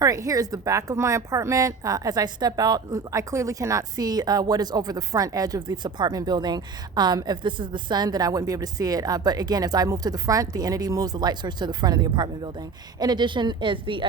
All right, here is the back of my apartment. As I step out, I clearly cannot see what is over the front edge of this apartment building. If this is the sun, then I wouldn't be able to see it. But again, as I move to the front, the entity moves the light source to the front of the apartment building. In addition, is the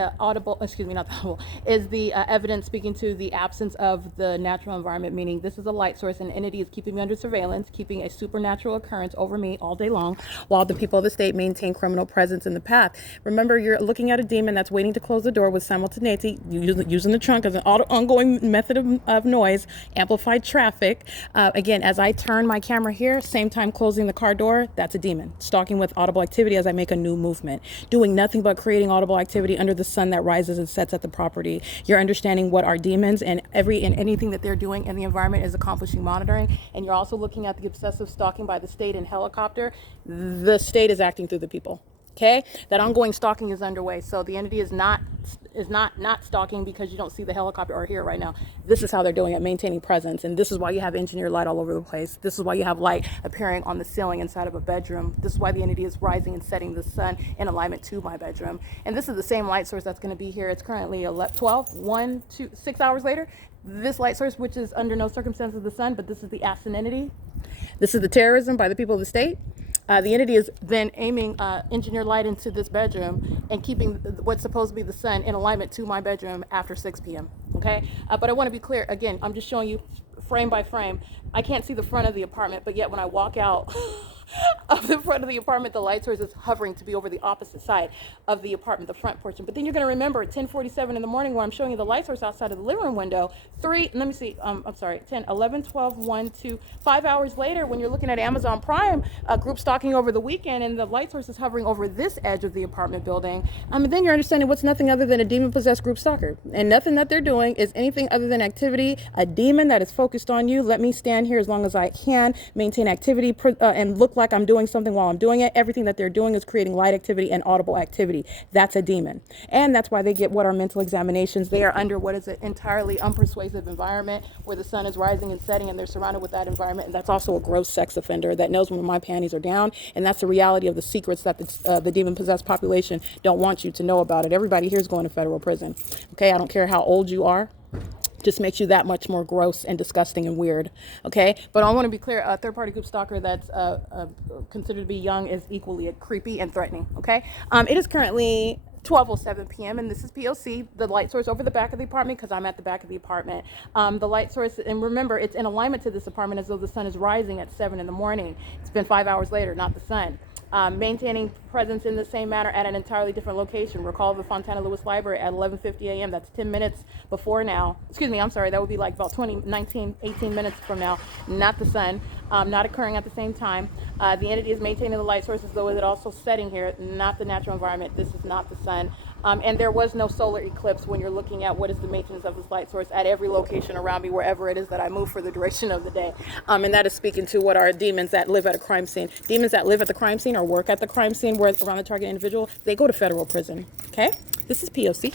evidence speaking to the absence of the natural environment, meaning this is a light source and entity is keeping me under surveillance, keeping a supernatural occurrence over me all day long, while the people of the state maintain criminal presence in the path. Remember, you're looking at a demon that's waiting to close the door with simultaneity, using the trunk as an ongoing method of noise, amplified traffic. Again, as I turn my camera here, same time closing the car door, that's a demon. Stalking with audible activity as I make a new movement. Doing nothing but creating audible activity under the sun that rises and sets at the property. You're understanding what are demons and anything that they're doing in the environment is accomplishing monitoring. And you're also looking at the obsessive stalking by the state in helicopter. The state is acting through the people. Okay, that ongoing stalking is underway. So the entity is not stalking because you don't see the helicopter or hear it right now. This is how they're doing it, maintaining presence. And this is why you have engineered light all over the place. This is why you have light appearing on the ceiling inside of a bedroom. This is why the entity is rising and setting the sun in alignment to my bedroom. And this is the same light source that's going to be here. It's currently 6 hours later. This light source, which is under no circumstances the sun, but this is the absent entity. This is the terrorism by the people of the state. The entity is then aiming engineered light into this bedroom and keeping what's supposed to be the sun in alignment to my bedroom after 6 p.m. Okay, but I want to be clear. Again, I'm just showing you frame by frame. I can't see the front of the apartment, but yet when I walk out of the front of the apartment, the light source is hovering to be over the opposite side of the apartment, the front portion. But then you're going to remember at 10:47 in the morning when I'm showing you the light source outside of the living room window, 10, 11, 12, 1, 2, 5 hours later when you're looking at Amazon Prime, group stalking over the weekend, and the light source is hovering over this edge of the apartment building. And then you're understanding what's nothing other than a demon-possessed group stalker. And nothing that they're doing is anything other than activity, a demon that is focused on you. Let me stand here as long as I can, maintain activity, and look like I'm doing something while I'm doing it. Everything that they're doing is creating light activity and audible activity. That's a demon. And that's why they get what are mental examinations. They are under what is an entirely unpersuasive environment where the sun is rising and setting and they're surrounded with that environment. And that's also a gross sex offender that knows when my panties are down. And that's the reality of the secrets that the demon-possessed population don't want you to know about it. Everybody here is going to federal prison. Okay, I don't care how old you are. Just makes you that much more gross and disgusting and weird. Okay, but I want to be clear, a third-party group stalker that's considered to be young is equally creepy and threatening. Okay, it is currently 12:07 p.m. and this is P.O.C. the light source over the back of the apartment because I'm at the back of the apartment. The light source, and remember, it's in alignment to this apartment as though the sun is rising at 7 in the morning. It's been 5 hours later, not the sun. Maintaining presence in the same manner at an entirely different location. Recall the Fontana Lewis Library at 11:50 a.m. That's 10 minutes before now. Excuse me, I'm sorry. That would be like about 18 minutes from now. Not the sun. Not occurring at the same time. The entity is maintaining the light source as though it's also setting here, not the natural environment. This is not the sun. And there was no solar eclipse when you're looking at what is the maintenance of this light source at every location around me, wherever it is that I move for the duration of the day. And that is speaking to what are demons that live at a crime scene. Demons that live at the crime scene or work at the crime scene where around the target individual, they go to federal prison. Okay? This is P.O.C.